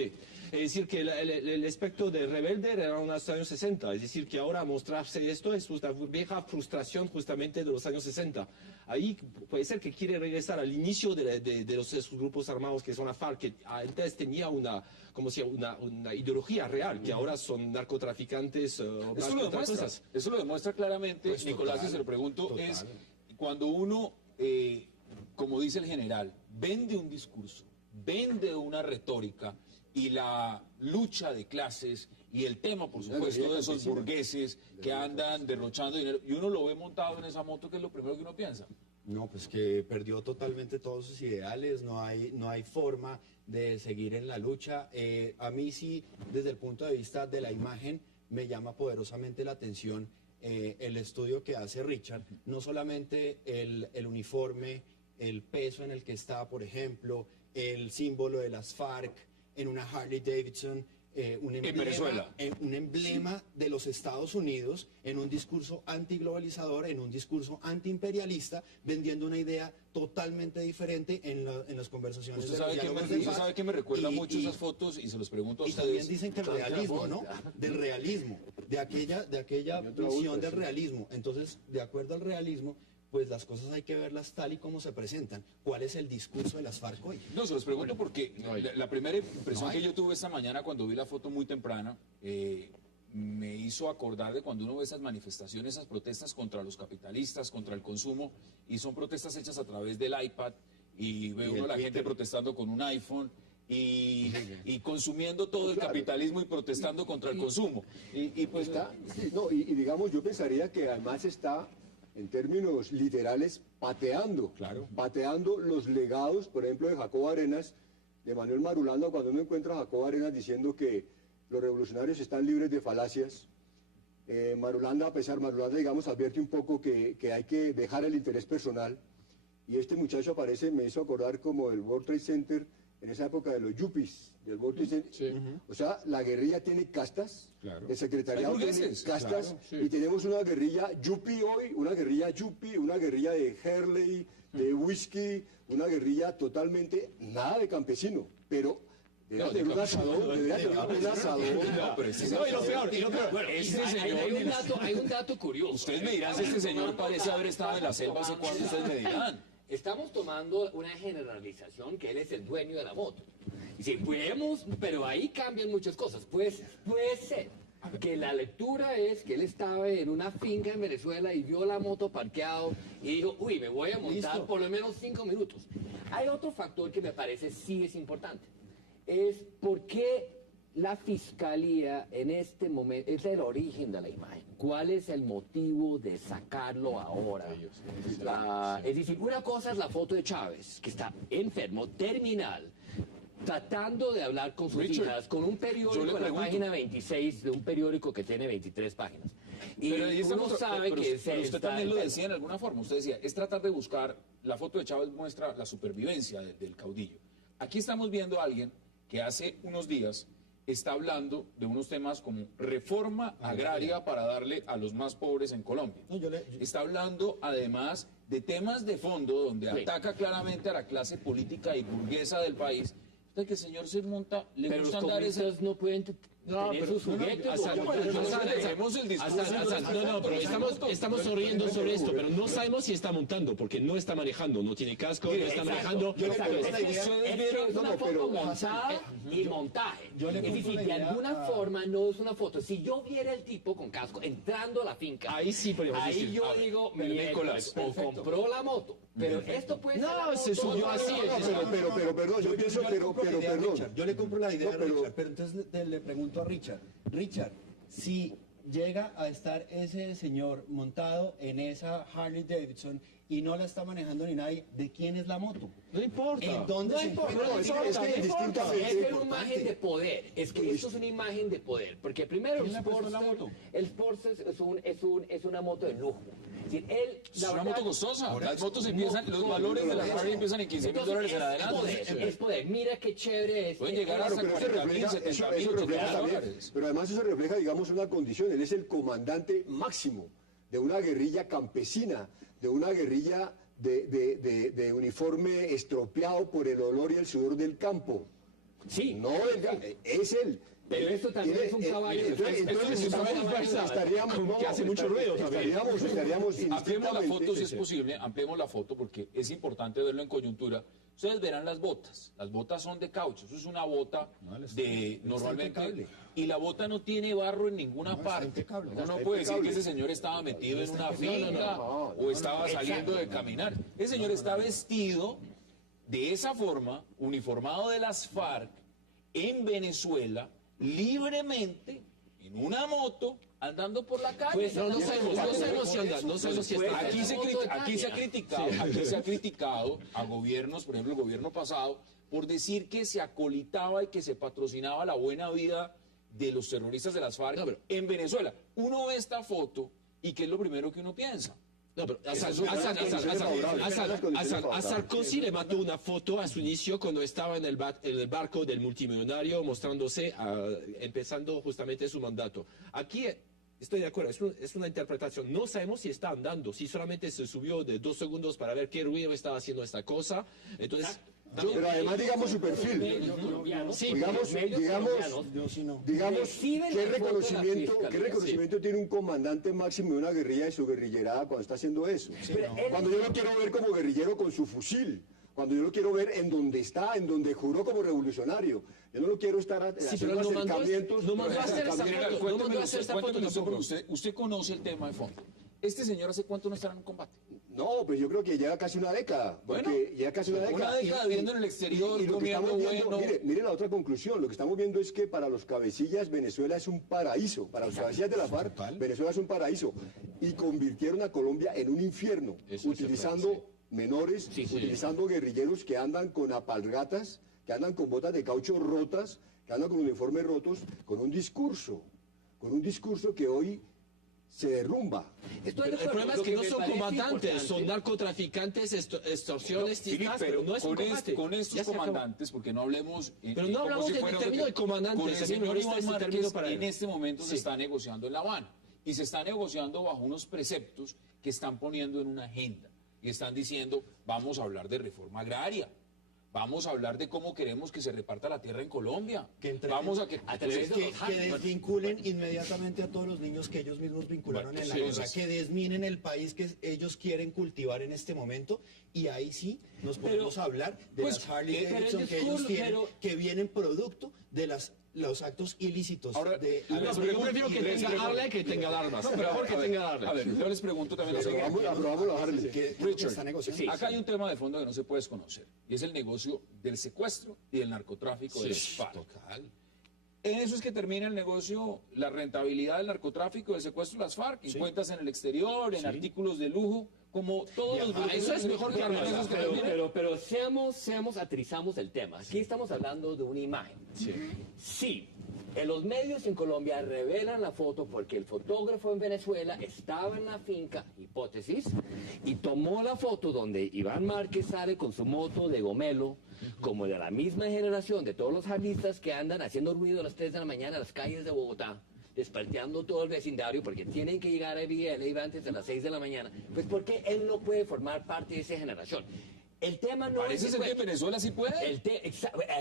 Es decir, que el aspecto de rebelde era en los años 60. Es decir, que ahora mostrarse esto es una vieja frustración justamente de los años 60. Ahí puede ser que quiere regresar al inicio de esos grupos armados que son la FARC, que antes tenía una ideología real, que ahora son narcotraficantes. Eso lo demuestra claramente, Pues Nicolás, total, y se lo pregunto, total. es cuando uno, como dice el general, vende un discurso, vende una retórica y la lucha de clases y el tema, por supuesto, de esos burgueses que andan derrochando dinero, y uno lo ve montado en esa moto, que es lo primero que uno piensa. No, pues que perdió totalmente todos sus ideales, no hay forma de seguir en la lucha. A mí sí, desde el punto de vista de la imagen, me llama poderosamente la atención el estudio que hace Richard, no solamente el uniforme, el peso en el que está, por ejemplo, el símbolo de las FARC en una Harley Davidson, Venezuela. un emblema de los Estados Unidos en un discurso antiglobalizador, en un discurso antiimperialista, vendiendo una idea totalmente diferente en las conversaciones. Usted sabe que me recuerda mucho esas fotos, y se los pregunto a Y ustedes. también dicen que el realismo, ¿no? Del realismo, de aquella visión del realismo. Entonces, de acuerdo al realismo, pues las cosas hay que verlas tal y como se presentan. ¿Cuál es el discurso de las FARC hoy? No, se los pregunto porque la primera impresión que yo tuve esta mañana cuando vi la foto muy temprana, me hizo acordar de cuando uno ve esas manifestaciones, esas protestas contra los capitalistas, contra el consumo, y son protestas hechas a través del iPad, y ve uno a la gente protestando con un iPhone, y consumiendo todo el capitalismo y protestando contra el consumo. Y pues y digamos, yo pensaría que además está, en términos literales, pateando los legados, por ejemplo, de Jacobo Arenas, de Manuel Marulanda, cuando uno encuentra a Jacobo Arenas diciendo que los revolucionarios están libres de falacias. Marulanda, digamos, advierte un poco que hay que dejar el interés personal, y este muchacho aparece, me hizo acordar como el World Trade Center en esa época de los yuppies, del World Trade Center. O sea, la guerrilla tiene castas, el secretariado tiene castas, y tenemos una guerrilla yuppie hoy, una guerrilla de Harley, de whisky, una guerrilla totalmente, nada de campesino, pero Deberían tener un asador, deberían tener un asador. No, pero este No, y lo peor, Bueno, este hay señor... hay un dato curioso. Ustedes me dirán si este señor parece haber estado en la selva hace cuánto, ustedes me dirán. Estamos tomando una generalización que él es el dueño de la moto. Y si podemos, pero ahí cambian muchas cosas. Pues puede ser que la lectura es que él estaba en una finca en Venezuela y vio la moto parqueado y dijo, uy, me voy a montar por lo menos 5 minutos. Hay otro factor que me parece sí es importante. Es por qué la fiscalía en este momento es el origen de la imagen. ¿Cuál es el motivo de sacarlo ahora? Es decir, una cosa es la foto de Chávez, que está enfermo, terminal, tratando de hablar con sus Richard, hijas, con un yo periódico le en la pregunto. página 26 de un periódico que tiene 23 páginas. Y Pero ahí uno estamos, sabe pero que usted está también lo enfermo. decía en alguna forma. Usted decía, es tratar de buscar, la foto de Chávez muestra la supervivencia del caudillo. Aquí estamos viendo a alguien que hace unos días está hablando de unos temas como reforma agraria para darle a los más pobres en Colombia. No, Está hablando además de temas de fondo donde Sí. ataca claramente a la clase política y burguesa del país. Usted que el señor se monta, le Pero los gusta andar ese... comunistas no pueden No, tener pero sus juguetes. Hassan, o- Bueno, Hassan, no dejemos el discurso. Hassan, no, pero estamos sonriendo sobre esto, pero no sabemos si está montando, porque no está manejando, no tiene casco, no está manejando. yo le Exacto, pregunto la es que idea. es una No, foto pero- montada y montaje. yo le Es compro decir, la de idea alguna a- forma no es una foto. Si yo viera el tipo con casco entrando a la finca, Ahí sí podríamos ahí decir, yo a ver, digo, pero Nicolás, o compró la moto. Pero esto puede ser No, la se moto, subió o así, la- Pero, perdón, yo pienso, pero, perdón. Yo le compro la idea No, a pero- Richard, pero entonces le pregunto a Richard. Richard, si llega a estar ese señor montado en esa Harley Davidson y no la está manejando ni nadie, ¿de quién es la moto? No importa. ¿En dónde no se importa, encuentra? no Es que importa, no importa. indistintamente- Es una imagen de poder. Es que esto es una imagen de poder. Porque primero el ¿Quién le prestó la Sportster, moto? el Sportster es una moto de lujo. Es decir, él, Es la una verdad, moto costosa. Por Las eso, motos empiezan, los valores de las Harley empiezan en $15,000 entonces, en adelante. es poder. Mira qué chévere es. Pueden llegar Claro, hasta pero eso 40,000, refleja, 70,000, eso refleja también, $80,000. pero además eso refleja, digamos, una condición. Él es el comandante máximo de una guerrilla campesina, de una guerrilla de uniforme estropeado por el olor y el sudor del campo. Sí. No, es él. Pero esto también es un caballo. Entonces estaríamos, que hace mucho ruido también. estaríamos Ampliemos la indistintamente- foto si es posible, ampliemos la foto porque es importante verlo en coyuntura. Ustedes verán las botas. Las botas son de caucho. Eso es una bota de normalmente. impecable. Y la bota no tiene barro en ninguna parte. impecable. Uno no Está puede decir que impecable. ese señor estaba metido en una finca o estaba saliendo de caminar. Ese señor está vestido de esa forma, uniformado de las FARC, en Venezuela, libremente, en una moto, andando por la calle. Pues, No sabemos si anda, no sabemos si está. Aquí se ha criticado a gobiernos, por ejemplo el gobierno pasado, por decir que se acolitaba y que se patrocinaba la buena vida de los terroristas de las FARC No, pero- en Venezuela. Uno ve esta foto y ¿qué es lo primero que uno piensa? No, pero Esas son las condiciones favorables. a Sarkozy le mató una foto a su inicio cuando estaba en el barco del multimillonario mostrándose, empezando justamente su mandato. Aquí estoy de acuerdo, es una interpretación. No sabemos si está andando, si solamente se subió de 2 segundos para ver qué ruido estaba haciendo esta cosa. Entonces, Pero además digamos su perfil. sí, Digamos, Yo sí no. digamos Reciben qué la foto de la fiscalía, reconocimiento tiene un comandante máximo de una guerrilla y su guerrillerada cuando está haciendo eso. Cuando yo lo quiero ver como guerrillero con su fusil, cuando yo lo quiero ver en donde está, en donde juró como revolucionario. Yo no lo quiero estar Sí, haciendo pero no mandó- acercamientos. no mandó a hacer esa General, foto, no cuéntemelo mandó a hacer esta foto cuéntemelo usted, tampoco. porque usted conoce el tema de fondo. ¿Este señor hace cuánto no estará en un combate? No, pues yo creo que lleva casi una década. Porque Bueno, lleva casi una década. una década viviendo en el exterior, y lo que comiendo estamos viendo, bueno. mire la otra conclusión. Lo que estamos viendo es que para los cabecillas Venezuela es un paraíso. Para los cabecillas de la FARC, Venezuela es un paraíso. Y convirtieron a Colombia en un infierno, Eso es utilizando verdad, menores, utilizando guerrilleros que andan con apalgatas, que andan con botas de caucho rotas, que andan con uniformes rotos, con un discurso que hoy se derrumba. Estoy El de acuerdo. problema es Lo que no me son parece comandantes, importante- son narcotraficantes, extorsionistas, pero no es un con, combate. con estos Ya se acabó. comandantes, porque no hablemos... Pero no hablamos del término de comandantes, Con el a mí me señor gusta Iván ese Márquez, término para él. en este momento se Sí. está negociando en La Habana. Y se está negociando bajo unos preceptos que están poniendo en una agenda. Y están diciendo, vamos a hablar de reforma agraria. Vamos a hablar de cómo queremos que se reparta la tierra en Colombia. Vamos a que... a través de los que desvinculen inmediatamente a todos los niños que ellos mismos vincularon en la guerra, que desminen el país que ellos quieren cultivar en este momento, y ahí sí nos podemos hablar de las Harley Davidson que ellos tienen, que vienen producto de los actos ilícitos. Ahora, de yo prefiero que tenga Harley que tenga armas. Mejor que tenga armas. A ver, yo les pregunto también... Aprobamos la Harley. Richard, acá hay un tema de fondo que no se puede desconocer, y es el negocio del secuestro y del narcotráfico de las FARC. Total. En eso es que termina el negocio, la rentabilidad del narcotráfico, del secuestro de las FARC, en cuentas en el exterior, en artículos de lujo, como todos los grupos. Eso es mejor que armas. Pero aterrizamos el tema. Aquí estamos hablando de una imagen. Sí. En los medios en Colombia revelan la foto porque el fotógrafo en Venezuela estaba en la finca, hipótesis, y tomó la foto donde Iván Márquez sale con su moto de gomelo, como de la misma generación de todos los jarlistas que andan haciendo ruido a las 3 de la mañana a las calles de Bogotá, despertando todo el vecindario porque tienen que llegar a Villa antes de las 6 de la mañana. Pues porque él no puede formar parte de esa generación. El tema no Parece ser que Venezuela sí puede.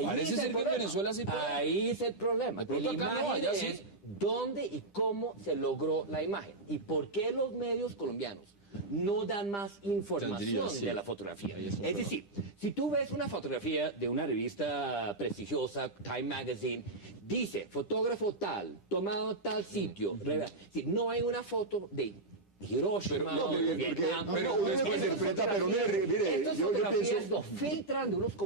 Parece ser que Venezuela sí puede. Ahí es el problema. La imagen es dónde y cómo se logró la imagen. Y por qué los medios colombianos no dan más información de la fotografía. Es decir, si tú ves una fotografía de una revista prestigiosa, Time Magazine, dice fotógrafo tal, tomado tal sitio. Si no hay una foto de Hiroshima, pero uno interpreta, pero mire, estas fotografías lo filtran de los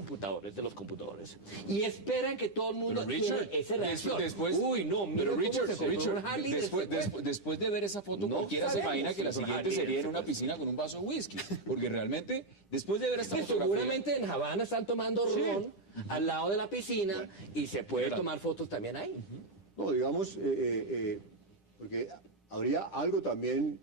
computadores, y esperan que todo el mundo tenga esa reacción. Después de ver esa foto, cualquiera se imagina que la siguiente sería en una piscina con un vaso de whisky, porque realmente, después de ver esta fotografía... Seguramente en Habana están tomando ron al lado de la piscina, y se puede tomar fotos también ahí. No, digamos, porque habría algo también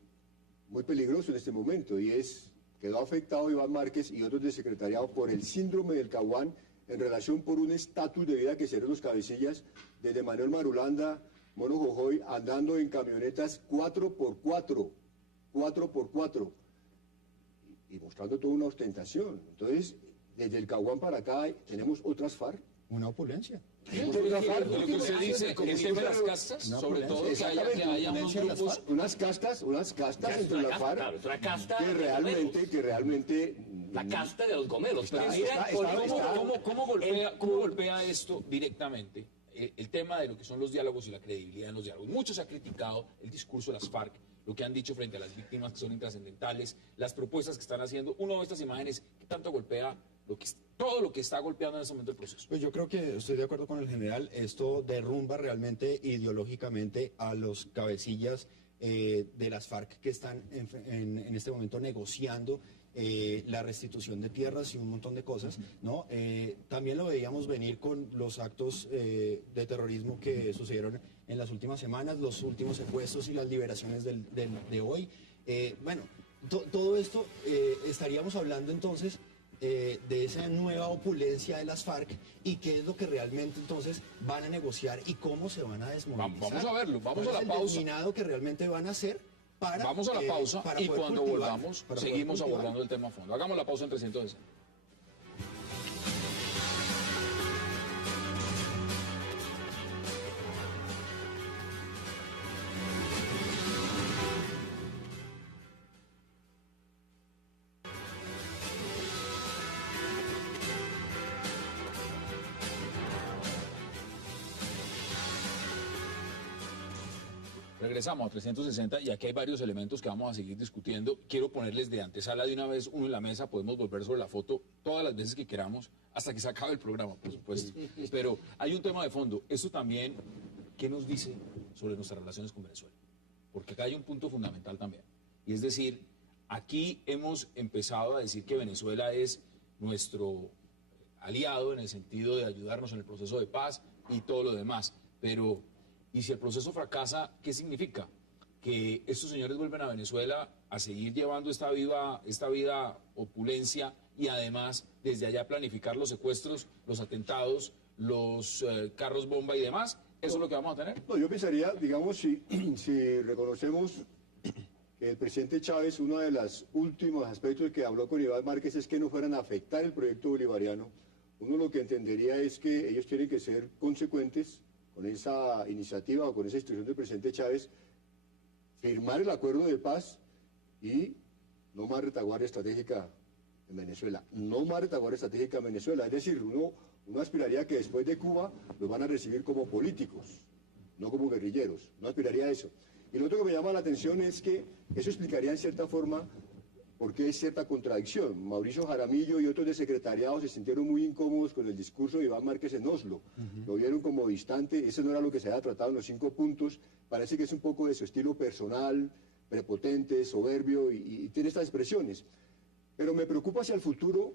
muy peligroso en este momento, y es, quedó afectado Iván Márquez y otros del secretariado por el síndrome del Caguán en relación por un estatus de vida que serán los cabecillas desde Manuel Marulanda, Mono Jojoy, andando en camionetas 4x4, y mostrando toda una ostentación. Entonces, desde el Caguán para acá tenemos otras FARC. Una opulencia. Lo que usted dice, el tema de las castas, sobre todo, que haya unos grupos... Unas castas entre las FARC, claro, es una casta que realmente... La casta de los gomelos. Pero mira, ¿Cómo golpea esto directamente el tema de lo que son los diálogos y la credibilidad en los diálogos? Mucho se ha criticado el discurso de las FARC, lo que han dicho frente a las víctimas que son intrascendentales, las propuestas que están haciendo. Uno ve estas imágenes, ¿qué tanto golpea todo lo que está golpeando en este momento el proceso? Pues yo creo que estoy de acuerdo con el general. Esto derrumba realmente ideológicamente a los cabecillas de las FARC que están en este momento negociando la restitución de tierras y un montón de cosas, ¿no? También lo veíamos venir con los actos de terrorismo que sucedieron en las últimas semanas, los últimos secuestros y las liberaciones de hoy. Bueno, todo esto estaríamos hablando entonces de esa nueva opulencia de las FARC y qué es lo que realmente entonces van a negociar y cómo se van a desmovilizar. Vamos a verlo, vamos a la pausa. El desminado que realmente van a hacer para... Vamos a la pausa y cuando volvamos seguimos cultivar. abordando el tema a fondo. Hagamos la pausa en 360. Regresamos a 360 y aquí hay varios elementos que vamos a seguir discutiendo. Quiero ponerles de antesala de una vez uno en la mesa. Podemos volver sobre la foto todas las veces que queramos hasta que se acabe el programa, por supuesto. Pero hay un tema de fondo. Esto también, ¿qué nos dice sobre nuestras relaciones con Venezuela? Porque acá hay un punto fundamental también. Y es decir, aquí hemos empezado a decir que Venezuela es nuestro aliado en el sentido de ayudarnos en el proceso de paz y todo lo demás. Pero... ¿y si el proceso fracasa, qué significa? Que estos señores vuelven a Venezuela a seguir llevando esta vida opulencia y además desde allá planificar los secuestros, los atentados, los carros bomba y demás. ¿Eso es lo que vamos a tener? No, yo pensaría, digamos, si reconocemos que el presidente Chávez, uno de los últimos aspectos que habló con Iván Márquez es que no fueran a afectar el proyecto bolivariano, uno lo que entendería es que ellos tienen que ser consecuentes con esa iniciativa o con esa instrucción del presidente Chávez, firmar el acuerdo de paz y no más retaguardia estratégica en Venezuela. No más retaguardia estratégica en Venezuela. Es decir, uno aspiraría que después de Cuba los van a recibir como políticos, no como guerrilleros. No aspiraría a eso. Y lo otro que me llama la atención es que eso explicaría en cierta forma por qué es cierta contradicción. Mauricio Jaramillo y otros de secretariado se sintieron muy incómodos con el discurso de Iván Márquez en Oslo. Lo vieron como distante, ese no era lo que se había tratado en los 5 puntos. Parece que es un poco de su estilo personal, prepotente, soberbio y tiene estas expresiones. Pero me preocupa hacia el futuro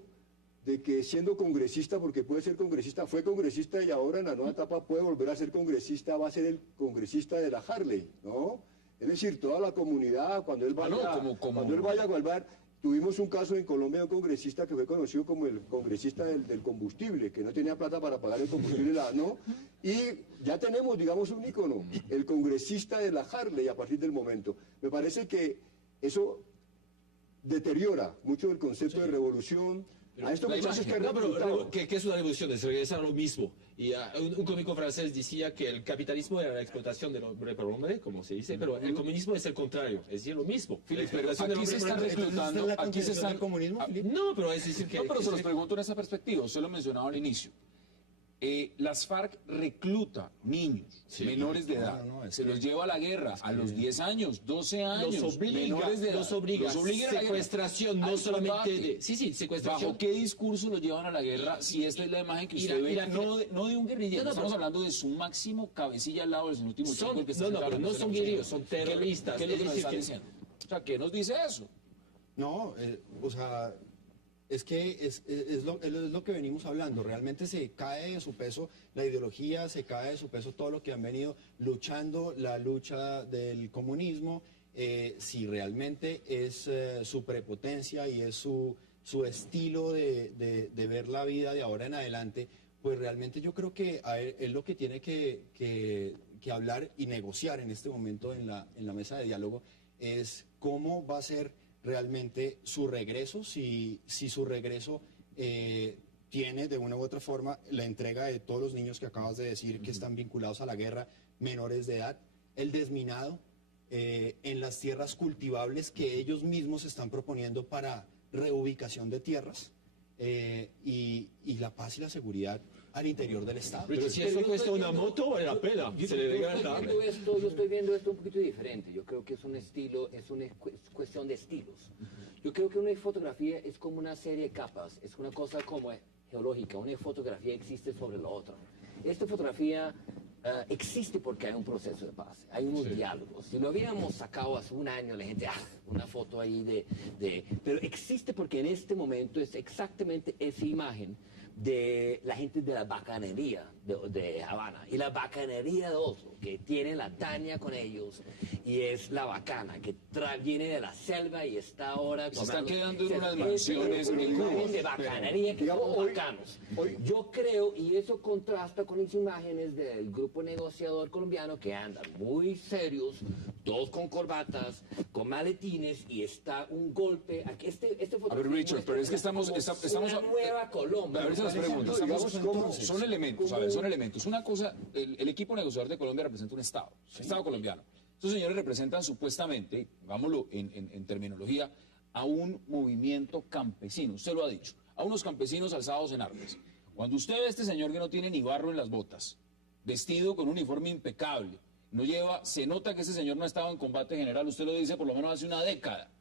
de que siendo congresista, porque puede ser congresista, fue congresista y ahora en la nueva etapa puede volver a ser congresista, va a ser el congresista de la Harley, ¿no? Es decir, toda la comunidad, cuando él vaya, cuando él vaya a Gualbar, tuvimos un caso en Colombia de un congresista que fue conocido como el congresista del combustible, que no tenía plata para pagar el combustible, ¿no? Y ya tenemos, digamos, un ícono, el congresista de la Harley a partir del momento. Me parece que eso deteriora mucho el concepto de revolución. A estos muchachos que han reclutado. ¿Qué es una revolución? Es regresar a lo mismo. Y un cómico francés decía que el capitalismo era la explotación del hombre por hombre, como se dice, pero el comunismo es el contrario, es decir, lo mismo. Pero aquí se está reclutando, aquí se está... comunismo, No, pero es decir que... No, pero se los pregunto en esa perspectiva, usted lo mencionaba al inicio. Las FARC recluta niños menores de edad, se los lleva a la guerra a los 10 años, 12 años, menores de edad. Los obliga, secuestración, no solamente de... Sí, secuestración. ¿Bajo qué discurso los llevan a la guerra si esta es la imagen que usted ve? No de un guerrillero, estamos hablando de su máximo cabecilla al lado del señor Timochenko. No son guerrilleros, son terroristas. ¿Qué es lo que nos están diciendo? O sea, ¿qué nos dice eso? No, o sea... Es que es lo que venimos hablando, realmente se cae de su peso la ideología, se cae de su peso todo lo que han venido luchando, la lucha del comunismo, si realmente es su prepotencia y es su estilo de ver la vida de ahora en adelante, pues realmente yo creo que es lo que tiene que hablar y negociar en este momento en la mesa de diálogo, es cómo va a ser realmente su regreso, si su regreso tiene de una u otra forma la entrega de todos los niños que acabas de decir que están vinculados a la guerra, menores de edad, el desminado en las tierras cultivables que ellos mismos están proponiendo para reubicación de tierras y la paz y la seguridad al interior del Estado. Pero si eso cuesta una moto, vale la pena. Se le regala. Yo estoy viendo esto un poquito diferente. Yo creo que es un estilo, es cuestión de estilos. Yo creo que una fotografía es como una serie de capas, es una cosa como geológica. Una fotografía existe sobre la otra. Esta fotografía existe porque hay un proceso de paz, hay unos diálogos. Si lo hubiéramos sacado hace un año, la gente, una foto ahí pero existe porque en este momento es exactamente esa imagen de la gente de la bacanería de Habana y la bacanería de Oslo, que tiene la Tania con ellos y es la bacana que viene de la selva y está ahora se están quedando en unas mansiones en Cuba de bacanería que son bacanos. Yo creo, y eso contrasta con las imágenes del grupo negociador colombiano que andan muy serios, todos con corbatas, con maletines, y está un golpe aquí. A ver, Richard, pero es que estamos una nueva Colombia. A ver si las preguntas, son elementos, a ver, son elementos. Una cosa, el equipo negociador de Colombia representa un Estado, el Estado colombiano. Estos señores representan supuestamente, vámonos en terminología, a un movimiento campesino, usted lo ha dicho, a unos campesinos alzados en armas. Cuando usted ve a este señor que no tiene ni barro en las botas, vestido con un uniforme impecable, se nota que ese señor no ha estado en combate general, usted lo dice por lo menos hace una década,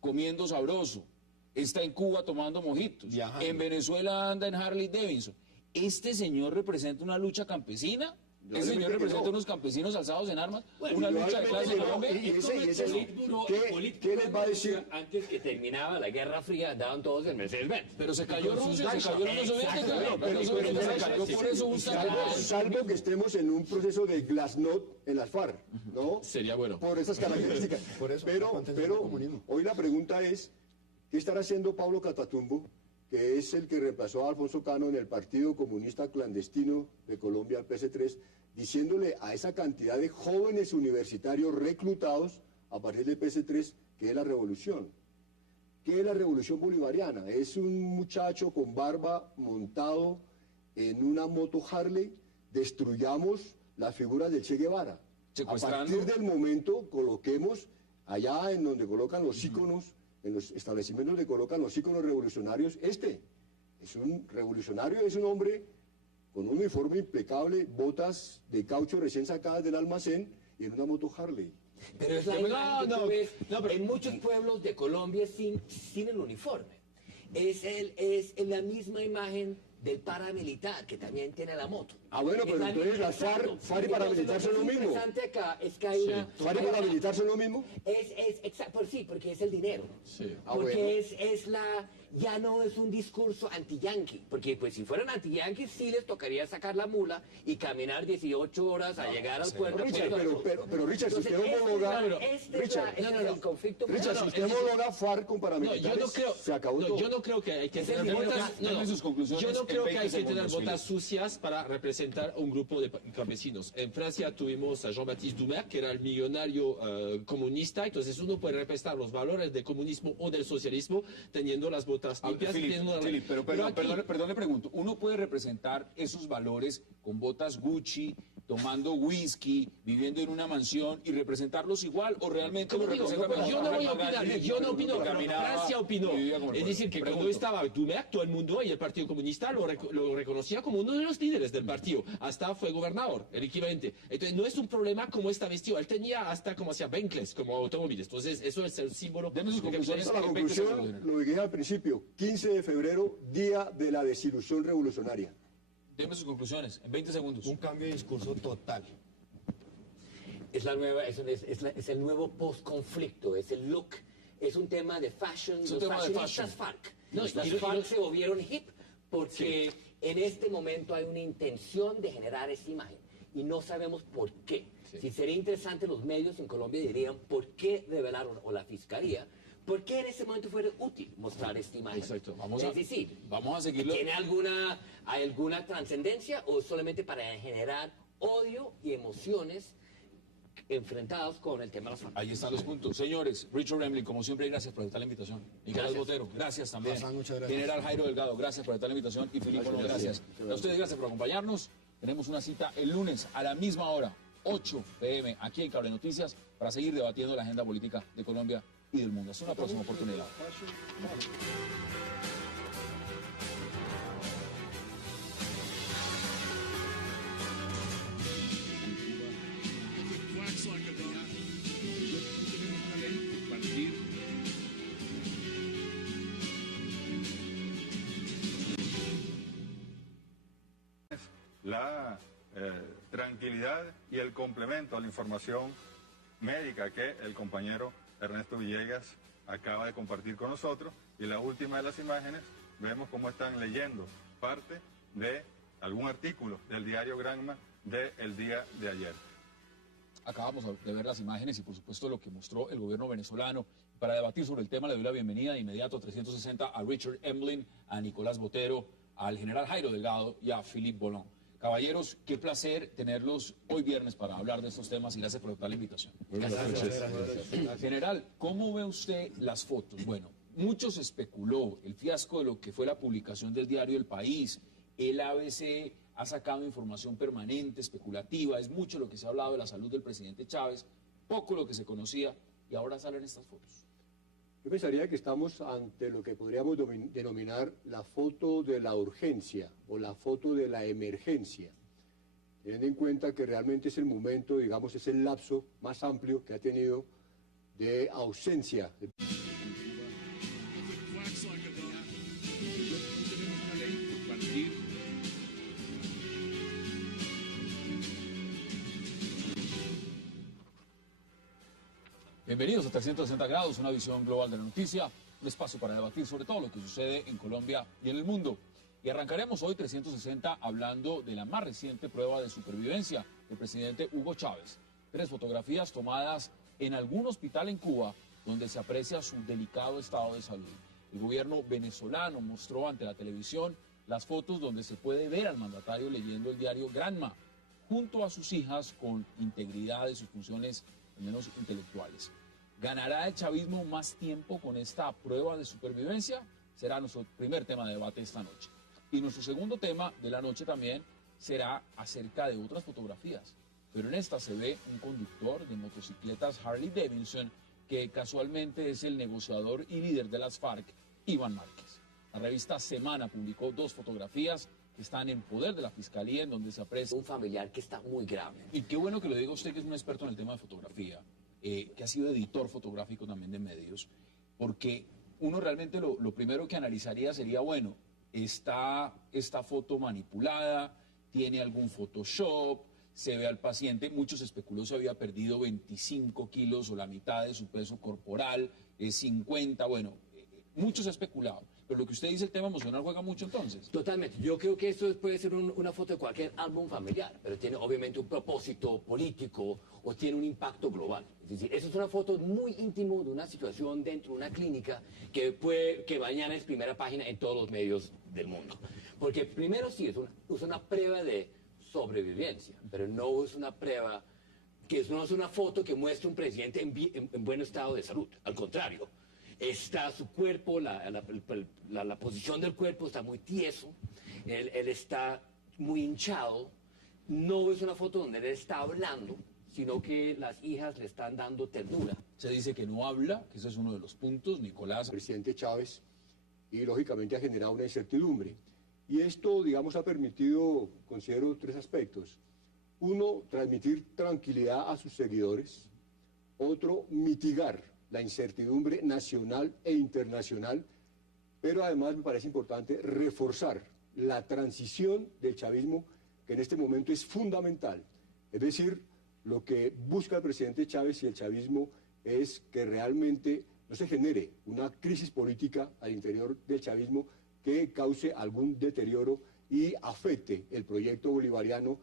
comiendo sabroso, está en Cuba tomando mojitos, en Venezuela anda en Harley Davidson. ¿Este señor representa una lucha campesina? ¿Ese señor representa unos campesinos alzados en armas? ¿Una lucha de clase en Colombia? ¿Qué les va a decir? Antes que terminaba la Guerra Fría, daban todos el Mercedes-Benz. Pero se cayó Rusia, se cayó la Unión Soviética, se cayó por eso justamente. Salvo que estemos en un proceso de glasnost en las FARC, ¿no? Sería bueno. Por esas características. Pero hoy la pregunta es, ¿qué estará haciendo Pablo Catatumbo, que es el que reemplazó a Alfonso Cano en el Partido Comunista Clandestino de Colombia, el PC3, diciéndole a esa cantidad de jóvenes universitarios reclutados a partir del PC3 que es la revolución? ¿Qué es la revolución bolivariana? Es un muchacho con barba montado en una moto Harley. Destruyamos la figura del Che Guevara. A partir del momento coloquemos allá en donde colocan los íconos, en los establecimientos donde colocan los íconos revolucionarios, este es un revolucionario, es un hombre con un uniforme impecable, botas de caucho recién sacadas del almacén y en una moto Harley. Pero es la imagen que tú ves en muchos pueblos de Colombia sin el uniforme. Es la misma imagen del paramilitar, que también tiene la moto. Ah, bueno, pero entonces las FARC y paramilitar son lo mismo. Lo interesante acá es que hay una... ¿FARC y paramilitar son lo mismo? Exacto, sí, porque es el dinero. Sí. Porque bueno. ya no es un discurso anti-yanqui, porque pues si fueran anti-yanquis sí les tocaría sacar la mula y caminar 18 horas a llegar al puerto. Richard, pero Richard, si usted homologa... el conflicto... Richard, si usted homologa FARC con paramilitares, se acabó todo. Yo no creo que hay que tener botas... Yo no creo que hay que tener botas sucias para representar un grupo de campesinos. En Francia tuvimos a Jean-Baptiste Doumer, que era el millonario comunista, entonces uno puede representar los valores del comunismo o del socialismo teniendo las botas limpias. Philip, pero perdón, le pregunto, ¿uno puede representar esos valores con botas Gucci, tomando whisky, viviendo en una mansión y representarlos igual o realmente lo representa? Yo no voy a opinar, yo no opino, pero Francia opinó. Es decir, que cuando estaba Doumer, todo el mundo y el Partido Comunista lo reconocía como uno de los líderes del partido. Hasta fue gobernador, el equivalente. Entonces, no es un problema como está vestido. Él tenía hasta como hacía Benkles, como automóviles. Entonces, eso es el símbolo. Deme sus conclusiones. La conclusión, lo dije al principio, 15 de febrero, día de la desilusión revolucionaria. Deme sus conclusiones, en 20 segundos. Un cambio de discurso total. Es el nuevo post-conflicto, es el look, es un tema de fashion, es un los tema de fashionistas fashion. FARC. Los FARC se volvieron hip porque en este momento hay una intención de generar esa imagen y no sabemos por qué. Si sería interesante, los medios en Colombia dirían por qué revelaron, o la fiscalía, por qué en ese momento fue útil mostrar esta imagen. Exacto. Vamos a seguirlo. ¿Tiene alguna trascendencia o solamente para generar odio y emociones enfrentados con el tema de las FARC? Ahí están los puntos. Señores, Richard Emblin, como siempre, gracias por aceptar la invitación. Nicolás Botero, gracias también. Muchas gracias. General Jairo Delgado, gracias por aceptar la invitación. Y Felipe Bolón, gracias. A ustedes, gracias por acompañarnos. Tenemos una cita el lunes a la misma hora, 8 p.m., aquí en Cable Noticias, para seguir debatiendo la agenda política de Colombia y del mundo. Hasta una próxima oportunidad. La tranquilidad y el complemento a la información médica que el compañero Ernesto Villegas acaba de compartir con nosotros. Y la última de las imágenes, vemos cómo están leyendo parte de algún artículo del diario Granma del día de ayer. Acabamos de ver las imágenes y por supuesto lo que mostró el gobierno venezolano. Para debatir sobre el tema le doy la bienvenida de inmediato a 360 a Richard Emblin, a Nicolás Botero, al general Jairo Delgado y a Philippe Bolón. Caballeros, qué placer tenerlos hoy viernes para hablar de estos temas y gracias por aceptar la invitación. Gracias. General, ¿cómo ve usted las fotos? Bueno, mucho se especuló el fiasco de lo que fue la publicación del diario El País. El ABC ha sacado información permanente, especulativa. Es mucho lo que se ha hablado de la salud del presidente Chávez, poco lo que se conocía y ahora salen estas fotos. Yo pensaría que estamos ante lo que podríamos denominar la foto de la urgencia o la foto de la emergencia, teniendo en cuenta que realmente es el momento, digamos, es el lapso más amplio que ha tenido de ausencia. Bienvenidos a 360 grados, una visión global de la noticia, un espacio para debatir sobre todo lo que sucede en Colombia y en el mundo. Y arrancaremos hoy 360 hablando de la más reciente prueba de supervivencia del presidente Hugo Chávez. 3 fotografías tomadas en algún hospital en Cuba donde se aprecia su delicado estado de salud. El gobierno venezolano mostró ante la televisión las fotos donde se puede ver al mandatario leyendo el diario Granma, junto a sus hijas con integridad de sus funciones, al menos intelectuales. ¿Ganará el chavismo más tiempo con esta prueba de supervivencia? Será nuestro primer tema de debate esta noche. Y nuestro segundo tema de la noche también será acerca de otras fotografías. Pero en esta se ve un conductor de motocicletas Harley Davidson que casualmente es el negociador y líder de las FARC, Iván Márquez. La revista Semana publicó 2 fotografías que están en poder de la Fiscalía en donde se aprecia Un familiar que está muy grave. y qué bueno que lo diga usted, que es un experto en el tema de fotografía, que ha sido editor fotográfico también de medios, porque uno realmente lo primero que analizaría sería, bueno, ¿está esta foto manipulada? ¿Tiene algún Photoshop? Se ve al paciente, muchos especuló se había perdido 25 kilos o la mitad de su peso corporal, 50, bueno, muchos especulado. Pero lo que usted dice, el tema emocional juega mucho entonces. Totalmente. Yo creo que esto puede ser una foto de cualquier álbum familiar, pero tiene obviamente un propósito político o tiene un impacto global. Es decir, eso es una foto muy íntima de una situación dentro de una clínica que mañana es primera página en todos los medios del mundo. Porque primero sí, es una prueba de sobrevivencia, pero no es una prueba, no es una foto que muestre un presidente en buen estado de salud. Al contrario. Está su cuerpo, la posición del cuerpo está muy tieso, él está muy hinchado. No es una foto donde él está hablando, sino que las hijas le están dando ternura. Se dice que no habla, que ese es uno de los puntos, Nicolás. El presidente Chávez, y lógicamente ha generado una incertidumbre. Y esto, digamos, ha permitido, considero, 3 aspectos. Uno, transmitir tranquilidad a sus seguidores. Otro, mitigar la incertidumbre nacional e internacional, pero además me parece importante reforzar la transición del chavismo, que en este momento es fundamental. Es decir, lo que busca el presidente Chávez y el chavismo es que realmente no se genere una crisis política al interior del chavismo que cause algún deterioro y afecte el proyecto bolivariano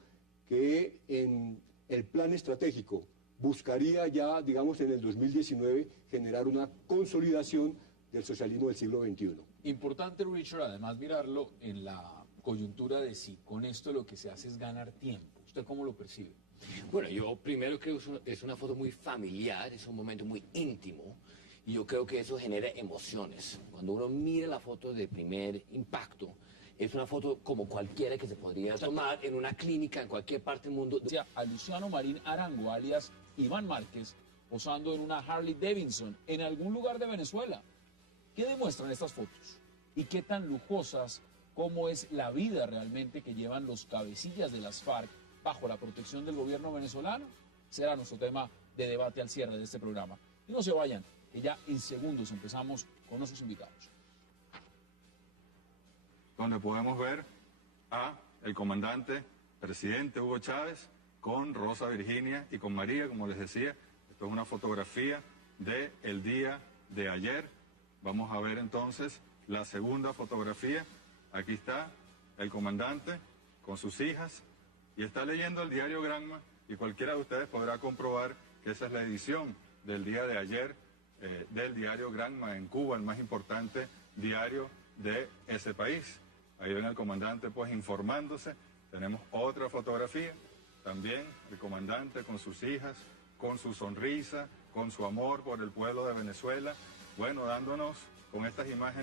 que en el plan estratégico buscaría ya, digamos, en el 2019 generar una consolidación del socialismo del siglo XXI. Importante, Richard, además mirarlo en la coyuntura de si con esto lo que se hace es ganar tiempo. ¿Usted cómo lo percibe? Bueno, yo primero creo que es una foto muy familiar, es un momento muy íntimo, y yo creo que eso genera emociones. Cuando uno mira la foto de primer impacto, es una foto como cualquiera que se podría tomar en una clínica en cualquier parte del mundo. A Luciano Marín Arango, alias Iván Márquez, posando en una Harley Davidson en algún lugar de Venezuela. ¿Qué demuestran estas fotos? ¿Y qué tan lujosas, cómo es la vida realmente que llevan los cabecillas de las FARC bajo la protección del gobierno venezolano? Será nuestro tema de debate al cierre de este programa. Y no se vayan, que ya en segundos empezamos con nuestros invitados. Donde podemos ver a el comandante presidente Hugo Chávez con Rosa Virginia y con María, como les decía. Esto es una fotografía del día de ayer. Vamos a ver entonces la segunda fotografía. Aquí está el comandante con sus hijas y está leyendo el diario Granma, y cualquiera de ustedes podrá comprobar que esa es la edición del día de ayer del diario Granma en Cuba, el más importante diario de ese país. Ahí ven al comandante pues informándose. Tenemos otra fotografía, también el comandante con sus hijas, con su sonrisa, con su amor por el pueblo de Venezuela, bueno, dándonos con estas imágenes